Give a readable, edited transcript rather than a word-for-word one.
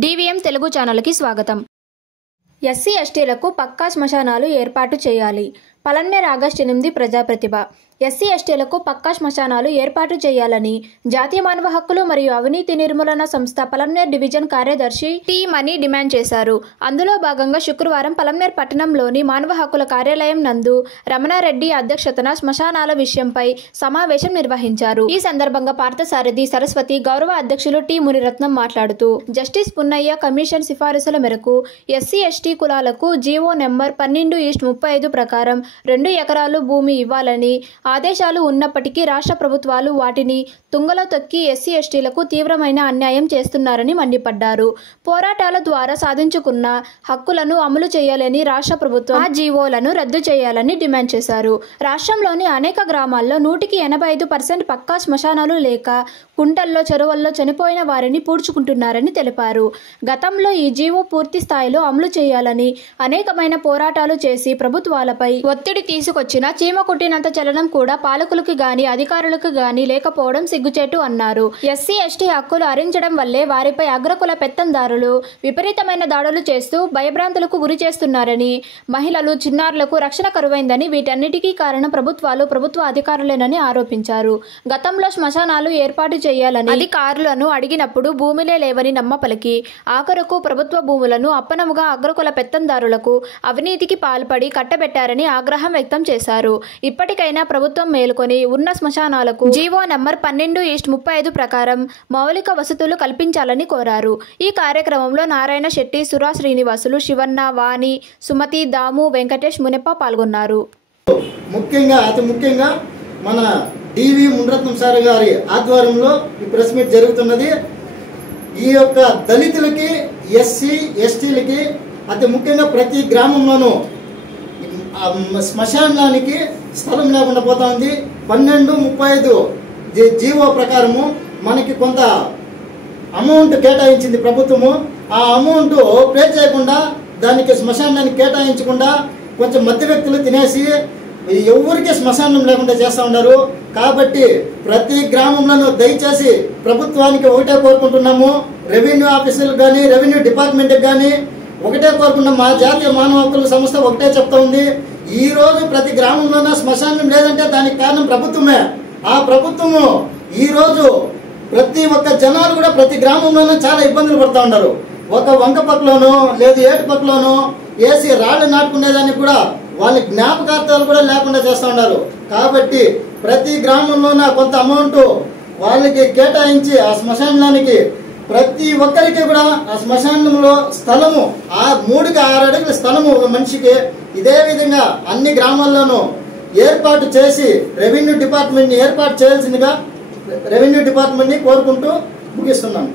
DVM Telugu ఛానల్కి స్వాగతం. SC ఎస్టీలకు పక్కా శ్మశానాలు ఏర్పాటు చేయాలి. పలన్నేరు ఆగస్టు 8 ప్రజాప్రతిభ. ఎస్సీ ఎస్టీలకు పక్కా శ్మశానాలు ఏర్పాటు చేయాలని జాతీయ మానవ హక్కులు మరియు అవినీతి నిర్మూలన సంస్థ పలన్నేరు డివిజన్ కార్యదర్శి టీ మనీ డిమాండ్ చేశారు. అందులో భాగంగా శుక్రవారం పలన్నేరు పట్టణంలోని మానవ హక్కుల కార్యాలయం నందు రమణారెడ్డి అధ్యక్షతన శ్మశానాల విషయంపై సమావేశం నిర్వహించారు. ఈ సందర్భంగా పార్థసారథి సరస్వతి గౌరవ అధ్యక్షులు టి మునిరత్నం మాట్లాడుతూ జస్టిస్ పున్నయ్య కమిషన్ సిఫారసుల మేరకు ఎస్సీ ఎస్టీ కులాలకు జీవో నెంబర్ 12/35 ప్రకారం 2 ఎకరాలు భూమి ఇవ్వాలని ఆదేశాలు ఉన్నప్పటికీ రాష్ట్ర ప్రభుత్వాలు వాటిని తుంగలో తొక్కి ఎస్సీ ఎస్టీలకు తీవ్రమైన అన్యాయం చేస్తున్నారని మండిపడ్డారు. పోరాటాల ద్వారా సాధించుకున్న హక్కులను అమలు చేయాలని రాష్ట్ర ప్రభుత్వం ఆ జీవోలను రద్దు చేయాలని డిమాండ్ చేశారు. రాష్ట్రంలోని అనేక గ్రామాల్లో 185% పక్కా శ్మశానాలు లేక కుంటల్లో చెరువుల్లో చనిపోయిన వారిని పూడ్చుకుంటున్నారని తెలిపారు. గతంలో ఈ జీవో పూర్తి స్థాయిలో అమలు చేయాలని అనేకమైన పోరాటాలు చేసి ప్రభుత్వాలపై ఒత్తిడి తీసుకొచ్చిన చీమ కుట్టినంత చలనం కూడా పాలకులకు గాని అధికారులకు గాని లేకపోవడం సిగ్గుచేటు అన్నారు. ఎస్సీ ఎస్టీ హక్కులు హరించడం వల్లే వారిపై అగ్రకుల పెత్తందారులు విపరీతమైన దాడులు చేస్తూ భయభ్రాంతులకు గురి చేస్తున్నారని, మహిళలు చిన్నారులకు రక్షణ కరువైందని, వీటన్నిటికీ కారణం ప్రభుత్వ అధికారులేనని ఆరోపించారు. గతంలో శ్మశానాలు ఏర్పాటు చేయాలని అధికారులను అడిగినప్పుడు భూములే లేవని నమ్మపలికి ఆఖరుకు ప్రభుత్వ భూములను అప్పనముగా అగ్రకుల పెత్తందారులకు అవినీతికి పాల్పడి కట్టబెట్టారని ఆగ్రహం వ్యక్తం చేశారు. ఇప్పటికైనా ప్రభుత్వం మేలుకొని ఉన్న శ్మశానాలకు జీవో నెంబర్ 12/35 ప్రకారం మౌలిక వసతులు కల్పించాలని కోరారు. ఈ కార్యక్రమంలో నారాయణ శెట్టి, సురా శ్రీనివాసులు, శివన్న, వాణి, సుమతి, దాము, వెంకటేష్, మునెప్ప పాల్గొన్నారు. అతి ముఖ్యంగా మన డివి మునిరత్నం సార్ గారి ఆధ్వర్యంలో ఈ ప్రెస్ మీట్ జరుగుతున్నది. ఈ యొక్క దళితులకి, ఎస్సీ ఎస్టీలకి అతి ముఖ్యంగా ప్రతి గ్రామంలోనూ శ్మశానానికి స్థలం లేకుండా పోతా ఉంది. 12/35 జీవో ప్రకారము మనకి కొంత అమౌంట్ కేటాయించింది ప్రభుత్వము. ఆ అమౌంట్ పే చేయకుండా దానికి శ్మశానానికి కేటాయించకుండా కొంచెం మధ్య వ్యక్తులు తినేసి ఎవరికి శ్మశానం లేకుండా చేస్తూ ఉన్నారు. కాబట్టి ప్రతి గ్రామంలోనూ దయచేసి ప్రభుత్వానికి ఒకటే కోరుకుంటున్నాము, రెవెన్యూ ఆఫీసులకు కానీ రెవెన్యూ డిపార్ట్మెంట్కి కానీ ఒకటే కోరుకున్నాం. మా జాతీయ మానవ హక్కుల సంస్థ ఒకటే చెప్తా ఉంది, ఈ రోజు ప్రతి గ్రామంలోనూ శ్మశానం లేదంటే దానికి కారణం ప్రభుత్వమే. ఆ ప్రభుత్వము ఈ రోజు ప్రతి ఒక్క జనాలు కూడా ప్రతి గ్రామంలోనూ చాలా ఇబ్బందులు పడుతూ ఉన్నారు. ఒక వంక పక్కలోనో లేదు ఏటు పక్కలోనో వేసి రాళ్ళు నాటుకునేదానికి కూడా వాళ్ళ జ్ఞాపకార్థాలు కూడా లేకుండా చేస్తూ ఉన్నారు. కాబట్టి ప్రతి గ్రామంలోన కొంత అమౌంట్ వాళ్ళకి కేటాయించి ఆ శ్మశానానికి ప్రతి ఒక్కరికి కూడా ఆ శ్మశానంలో స్థలము 3-6 అడుగుల స్థలము ఒక మనిషికి ఇదే విధంగా అన్ని గ్రామాల్లోనూ ఏర్పాటు చేసి రెవెన్యూ డిపార్ట్మెంట్ని ఏర్పాటు చేయాల్సిందిగా రెవెన్యూ డిపార్ట్మెంట్ని కోరుకుంటూ ముగిస్తున్నాను.